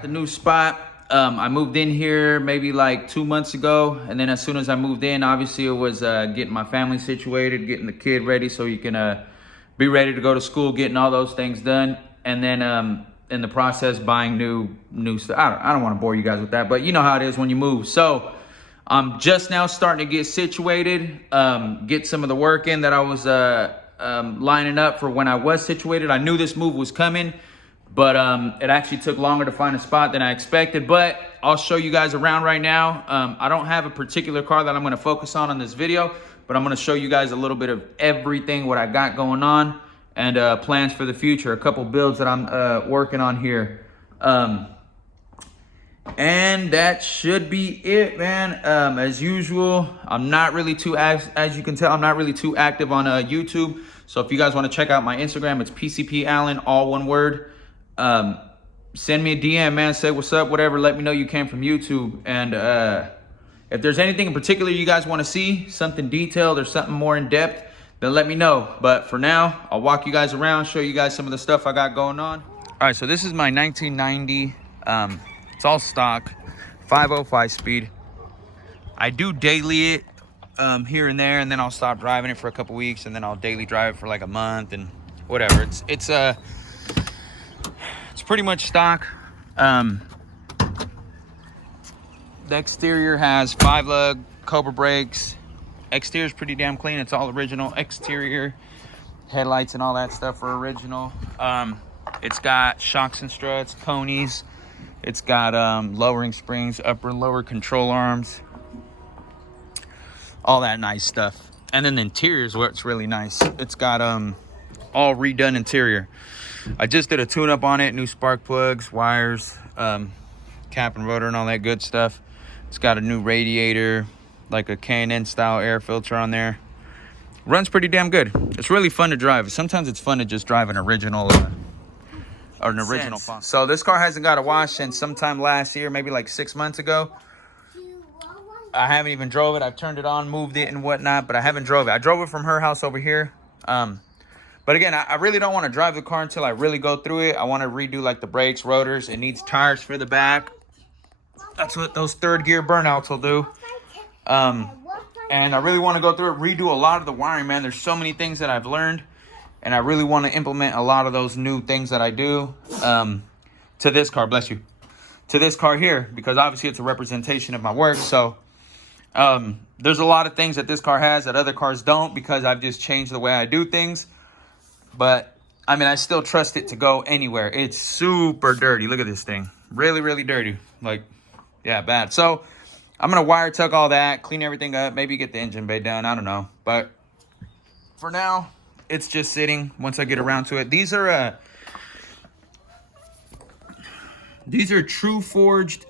The new spot. I moved in here maybe like 2 months ago, and then as soon as I moved in, obviously it was getting my family situated, getting the kid ready so you can be ready to go to school, getting all those things done, and then in the process buying new stuff. I don't want to bore you guys with that, but you know how it is when you move. So I'm just now starting to get situated, get some of the work in that I was lining up for when I was situated. I knew this move was coming, but it actually took longer to find a spot than I expected. But I'll show you guys around right now. I don't have a particular car that I'm going to focus on this video, but I'm going to show you guys a little bit of everything, what I got going on, and plans for the future. A couple builds that I'm working on here. And that should be it, man. As usual, I'm not really too, as you can tell, I'm not really too active on YouTube. So if you guys want to check out my Instagram, it's Pcpalan, all one word. Send me a DM, man. Say what's up, whatever. Let me know you came from YouTube. And if there's anything in particular you guys want to see, something detailed or something more in depth, then let me know. But for now, I'll walk you guys around, show you guys some of the stuff I got going on. All right, so this is my 1990. It's all stock, 505 speed. I do daily it here and there, and then I'll stop driving it for a couple weeks, and then I'll daily drive it for like a month and whatever. It's pretty much stock. The exterior has 5-lug Cobra brakes. Exterior is pretty damn clean. It's all original. Exterior headlights and all that stuff are original. It's got shocks and struts, conies. It's got lowering springs, upper and lower control arms, all that nice stuff. And then the interior is what's really nice. It's got all redone interior. I just did a tune-up on it, new spark plugs, wires, cap and rotor and all that good stuff. It's got a new radiator, like a K&N style air filter on there. Runs pretty damn good. It's really fun to drive. Sometimes it's fun to just drive an original Fonz. So this car hasn't got a wash since sometime last year, maybe like 6 months ago. I haven't even drove it. I've turned it on, moved it and whatnot, but I haven't drove it. I drove it from her house over here. But again, I really don't want to drive the car until I really go through it. I want to redo like the brakes, rotors. It needs tires for the back. That's what those third gear burnouts will do. And I really want to go through it, redo a lot of the wiring, man. There's so many things that I've learned, and I really want to implement a lot of those new things that I do to this car, bless you, to this car here, because obviously it's a representation of my work. So there's a lot of things that this car has that other cars don't, because I've just changed the way I do things. But I mean, I still trust it to go anywhere. It's super dirty. Look at this thing. Really, really dirty. Like, yeah, bad. So I'm going to wire tuck all that, clean everything up, maybe get the engine bay done. I don't know. But for now, it's just sitting once I get around to it. These are true forged.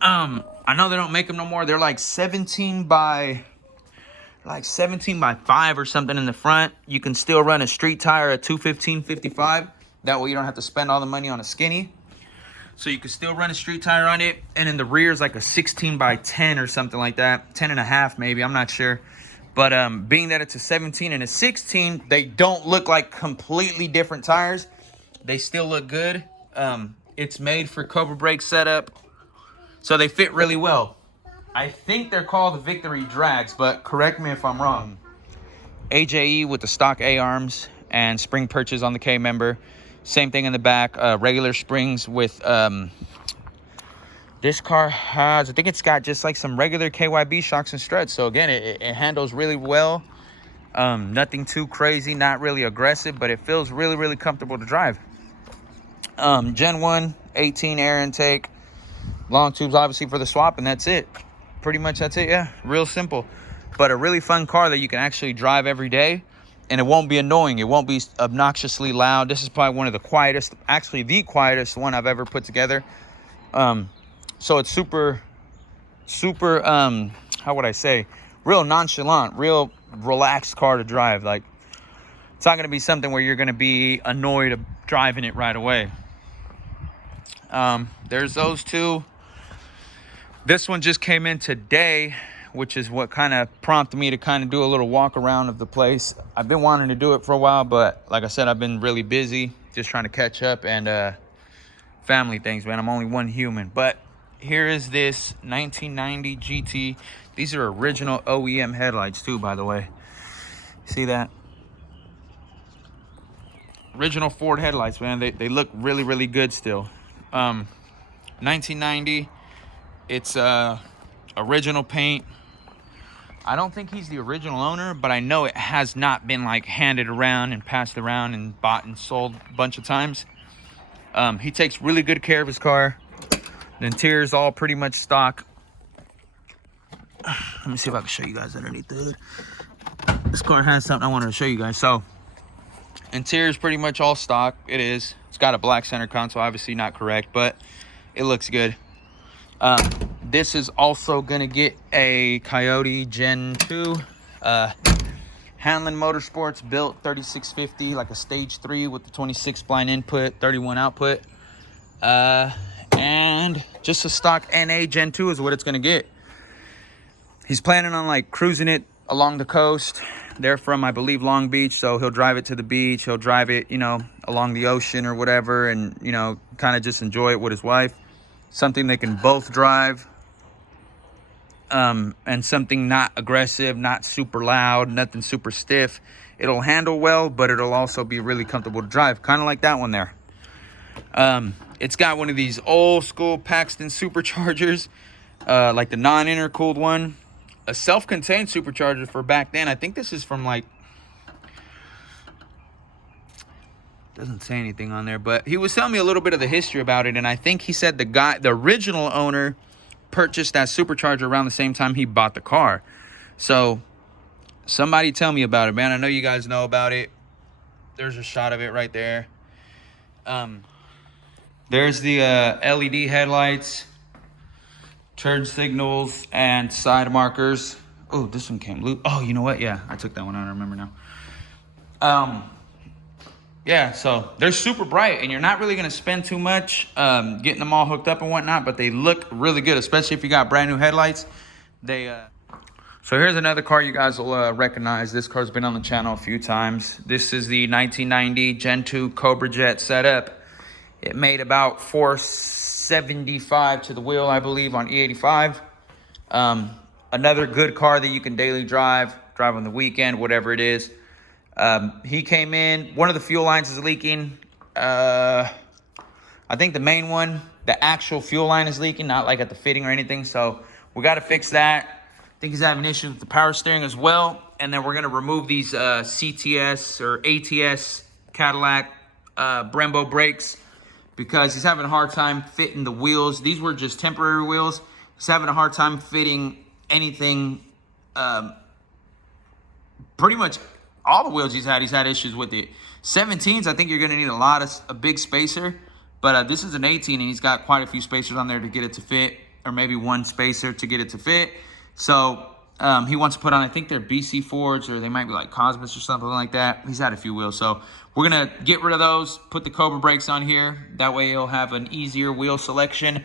I know they don't make them no more. They're like 17 by 5 or something in the front. You can still run a street tire, a 215/55. That way you don't have to spend all the money on a skinny. So you can still run a street tire on it. And in the rear is like a 16 by 10 or something like that. 10 and a half maybe, I'm not sure. But being that it's a 17 and a 16, they don't look like completely different tires. They still look good. It's made for Cobra brake setup, so they fit really well. I think they're called the Victory Drags, but correct me if I'm wrong. AJE with the stock A-arms and spring perches on the K-member. Same thing in the back, regular springs with, this car has, I think it's got just like some regular KYB shocks and struts. So again, it handles really well. Nothing too crazy, not really aggressive, but it feels really, really comfortable to drive. Gen 1, 18 air intake, long tubes obviously for the swap, and that's it. Pretty much that's it, yeah. Real simple, but a really fun car that you can actually drive every day. and it won't be annoying. It won't be obnoxiously loud. This is probably one of the quietest, actually the quietest one I've ever put together. So it's super, how would I say, real nonchalant, real relaxed car to drive. Like, it's not going to be something where you're going to be annoyed of driving it right away. There's those two. This one just came in today, which is what kind of prompted me to kind of do a little walk around of the place. I've been wanting to do it for a while, but like I said, I've been really busy just trying to catch up and family things, man. I'm only one human. But here is this 1990 GT. These are original OEM headlights too, by the way. See that? Original Ford headlights, man. They look really, really good still. 1990. It's original paint. I don't think he's the original owner, but I know it has not been like handed around and passed around and bought and sold a bunch of times. He takes really good care of his car. The interior is all pretty much stock. Let me see if I can show you guys underneath the hood. This car has something I wanted to show you guys. So, interior is pretty much all stock. It is. It's got a black center console, obviously not correct, but it looks good. This is also gonna get a Coyote Gen 2. Hanlon Motorsports built 3650, like a stage 3 with the 26 blind input, 31 output. And just a stock NA Gen 2 is what it's gonna get. He's planning on like cruising it along the coast. They're from, I believe, Long Beach, so he'll drive it to the beach. He'll drive it, you know, along the ocean or whatever, and, you know, kind of just enjoy it with his wife. Something they can both drive, and something not aggressive, not super loud, nothing super stiff. It'll handle well, but it'll also be really comfortable to drive, kind of like that one there. It's got one of these old school Paxton Superchargers, like the non-intercooled one. A self-contained supercharger for back then. I think this is from like, doesn't say anything on there, but he was telling me a little bit of the history about it, and I think he said the original owner purchased that supercharger around the same time he bought the car. So somebody tell me about it, man. I know you guys know about it. There's a shot of it right there. There's the LED headlights, turn signals, and side markers. Oh, this one came loose. Oh, you know what? Yeah, I took that one out. I remember now. Yeah, so they're super bright, and you're not really going to spend too much getting them all hooked up and whatnot, but they look really good, especially if you got brand new headlights. So here's another car you guys will recognize. This car's been on the channel a few times. This is the 1990 Gen 2 Cobra Jet setup. It made about 475 to the wheel, I believe, on E85. Another good car that you can daily drive on the weekend, whatever it is. He came in, one of the fuel lines is leaking. I think the main one, the actual fuel line is leaking, not like at the fitting or anything. So we got to fix that. I think he's having issues with the power steering as well. And then we're going to remove these CTS or ATS Cadillac Brembo brakes because he's having a hard time fitting the wheels. These were just temporary wheels. He's having a hard time fitting anything. Pretty much all the wheels he's had issues with it. 17s, I think you're going to need a big spacer. But this is an 18, and he's got quite a few spacers on there to get it to fit, or maybe one spacer to get it to fit. So he wants to put on, I think they're BC Fords, or they might be like Cosmos or something like that. He's had a few wheels. So we're going to get rid of those, put the Cobra brakes on here. That way he'll have an easier wheel selection.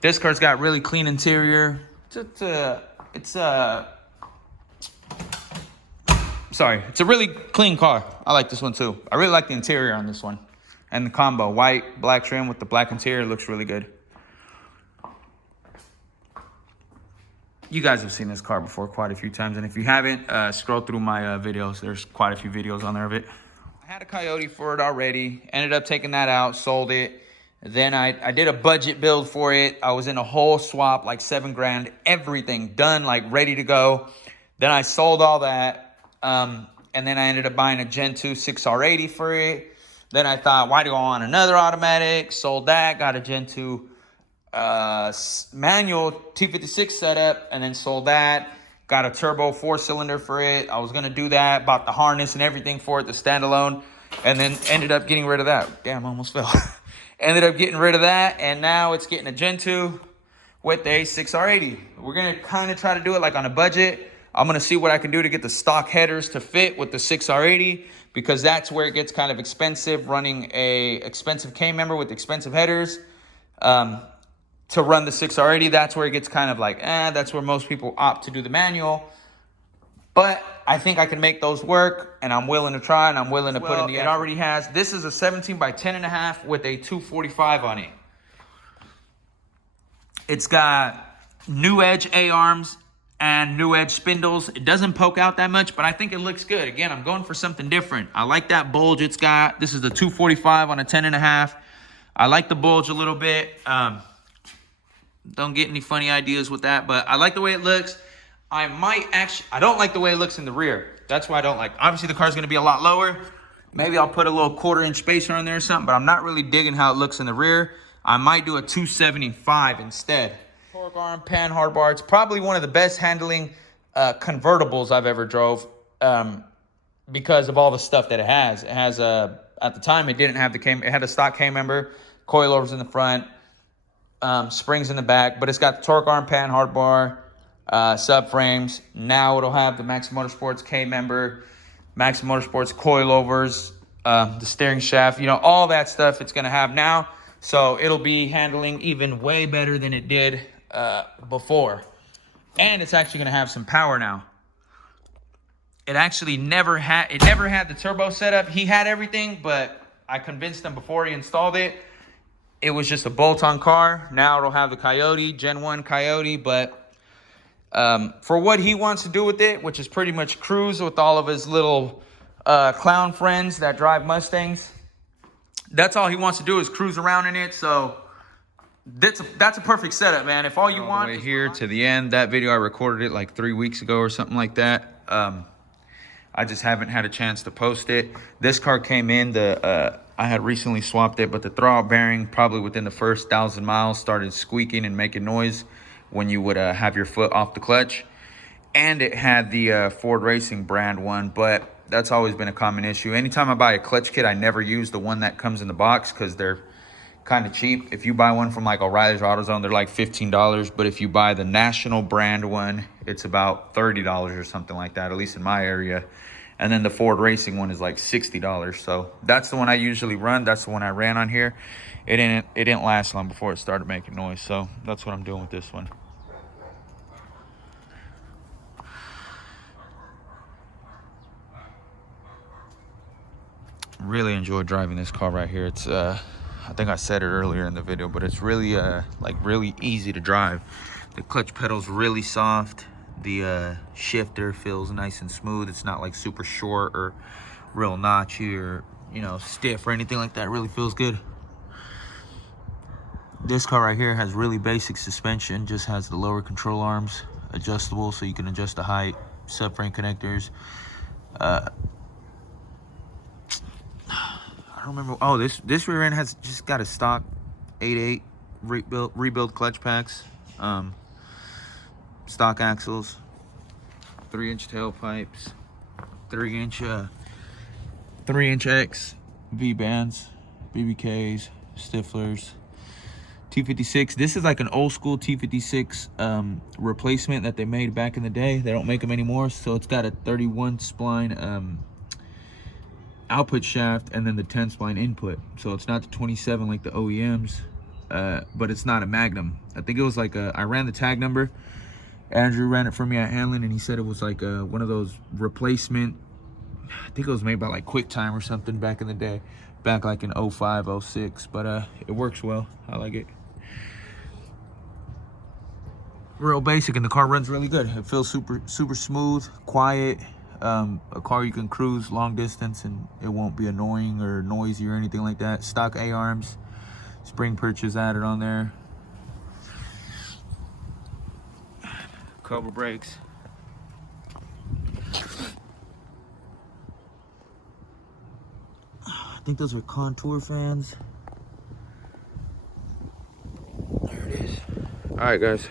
This car's got really clean interior. It's a really clean car. I like this one too. I really like the interior on this one. And the combo, white, black trim with the black interior, looks really good. You guys have seen this car before quite a few times. And if you haven't, scroll through my videos. There's quite a few videos on there of it. I had a Coyote for it already. Ended up taking that out, sold it. Then I did a budget build for it. I was in a whole swap, like $7 grand, everything done, like ready to go. Then I sold all that. And then I ended up buying a Gen 2 6R80 for it. Then I thought, why do I want another automatic? Sold that, got a Gen 2 manual T56 setup, and then sold that. Got a turbo 4-cylinder for it. I was gonna do that, bought the harness and everything for it, the standalone, and then ended up getting rid of that. Damn, I almost fell. Ended up getting rid of that, and now it's getting a Gen 2 with a 6R80. We're gonna kind of try to do it like on a budget. I'm gonna see what I can do to get the stock headers to fit with the 6R80, because that's where it gets kind of expensive, running a expensive K-member with expensive headers. To run the 6R80, that's where it gets kind of like, that's where most people opt to do the manual. But I think I can make those work, and I'm willing to try, and I'm willing to put in the effort. It already has, this is a 17 by 10.5 with a 245 on it. It's got new edge A-arms and new edge spindles. It doesn't poke out that much, but I think it looks good. Again, I'm going for something different. I like that bulge it's got. This is the 245 on a 10.5. I like the bulge a little bit. Don't get any funny ideas with that, but I like the way it looks. I don't like the way it looks in the rear. That's why I don't like. Obviously, the car's gonna be a lot lower. Maybe I'll put a little 1/4-inch spacer on there or something, but I'm not really digging how it looks in the rear. I might do a 275 instead. Torque arm, pan hard bar. It's probably one of the best handling convertibles I've ever drove, because of all the stuff that it has. It has at the time it didn't have the K. It had a stock K-member, coilovers in the front, springs in the back, but it's got the torque arm, pan hard bar, subframes. Now it'll have the Maxxum Motorsports K-member, Maxxum Motorsports coilovers, the steering shaft, all that stuff it's gonna have now. So it'll be handling even way better than it did before. And it's actually gonna have some power now. It actually never had the turbo setup. He had everything, but I convinced him before he installed it. It was just a bolt-on car. Now it'll have the Coyote, Gen 1 Coyote, but for what he wants to do with it, which is pretty much cruise with all of his little clown friends that drive Mustangs, that's all he wants to do is cruise around in it. So that's a perfect setup, man. If all you want is here to the end, that video I recorded it like 3 weeks ago or something like that. I just haven't had a chance to post it. This car came in, I had recently swapped it, but the throwout bearing probably within the first 1,000 miles started squeaking and making noise when you would have your foot off the clutch. And it had the Ford Racing brand one, but that's always been a common issue. Anytime I buy a clutch kit, I never use the one that comes in the box because they're kind of cheap. If you buy one from like O'Reilly's or AutoZone, they're like $15. But if you buy the national brand one, it's about $30 or something like that, at least in my area. And then the Ford Racing one is like $60. So that's the one I usually run. That's the one I ran on here. It didn't last long before it started making noise. So that's what I'm doing with this one. Really enjoy driving this car right here. It's I think I said it earlier in the video, but it's really like really easy to drive. The clutch pedal's really soft. The shifter feels nice and smooth. It's not like super short or real notchy or stiff or anything like that. It really feels good. This car right here has really basic suspension. Just has the lower control arms adjustable, so you can adjust the height. Subframe connectors. I don't remember. Oh, this rear end has just got a stock 8.8 rebuild clutch packs. Stock axles, 3-inch tailpipes, 3-inch X V-bands, BBKs, stiflers, T56. This is like an old school T56 replacement that they made back in the day. They don't make them anymore. So it's got a 31 spline output shaft and then the 10 spline input. So it's not the 27 like the OEMs, but it's not a Magnum. I think it was like I ran the tag number. Andrew ran it for me at Hanlon, and he said it was like one of those replacement. I think it was made by like QuickTime or something back in the day, back like in 05, 06. But it works well. I like it. Real basic, and the car runs really good. It feels super smooth, quiet. A car you can cruise long distance, and it won't be annoying or noisy or anything like that. Stock A-arms, spring perches added on there. Cobra brakes. I think those are Contour fans. There it is. All right, guys.